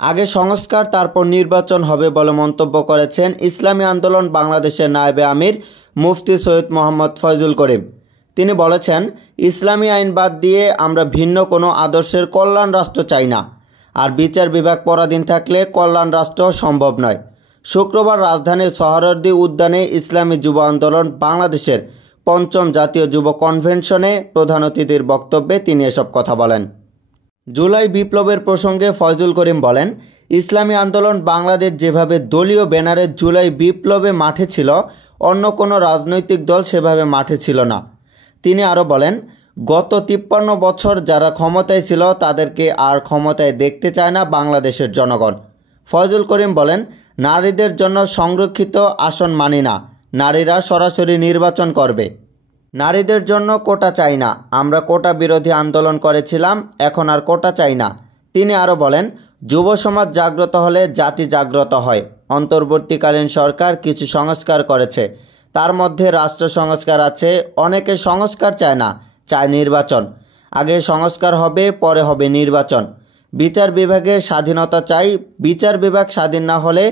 আগে সংস্কার তারপর নির্বাচন হবে বলে মন্তব্য করেছেন ইসলামী আন্দোলন বাংলাদেশের নায়েবে আমির মুফতি সৈয়দ মোহাম্মদ ফয়জুল করিম। তিনি বলেছেন, ইসলামী আইন বাদ দিয়ে আমরা ভিন্ন কোনো আদর্শের কল্যাণ রাষ্ট্র চাই না, আর বিচার বিভাগ পরাধীন থাকলে কল্যাণ রাষ্ট্র সম্ভব নয়। শুক্রবার রাজধানীর সোহরাওয়ার্দী উদ্যানে ইসলামী যুব আন্দোলন বাংলাদেশের ৫ম জাতীয় যুব কনভেনশনে প্রধান অতিথির বক্তব্যে তিনি এসব কথা বলেন। জুলাই বিপ্লবের প্রসঙ্গে ফয়জুল করিম বলেন, ইসলামী আন্দোলন বাংলাদেশ যেভাবে দলীয় ব্যানারে জুলাই বিপ্লবে মাঠে ছিল, অন্য কোনো রাজনৈতিক দল সেভাবে মাঠে ছিল না। তিনি আরও বলেন, গত ৫৩ বছর যারা ক্ষমতায় ছিল তাদেরকে আর ক্ষমতায় দেখতে চায় না বাংলাদেশের জনগণ। ফয়জুল করিম বলেন, নারীদের জন্য সংরক্ষিত আসন মানি না, নারীরা সরাসরি নির্বাচন করবে। নারীদের জন্য কোটা চাই না, আমরা কোটা বিরোধী আন্দোলন করেছিলাম, এখন আর কোটা চাই না। তিনি আরও বলেন, যুব সমাজ জাগ্রত হলে জাতি জাগ্রত হয়। অন্তর্বর্তীকালীন সরকার কিছু সংস্কার করেছে, তার মধ্যে রাষ্ট্র সংস্কার আছে। অনেকে সংস্কার চায় না, চায় নির্বাচন। আগে সংস্কার হবে, পরে হবে নির্বাচন। বিচার বিভাগের স্বাধীনতা চাই, বিচার বিভাগ স্বাধীন না হলে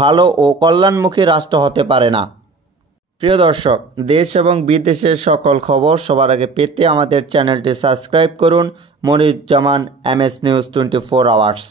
ভালো ও কল্যাণমুখী রাষ্ট্র হতে পারে না। প্রিয় দর্শক, দেশ এবং বিদেশের সকল খবর সবার আগে পেতে আমাদের চ্যানেলটি সাবস্ক্রাইব করুন। Moniruzzaman, MS news 24 hours.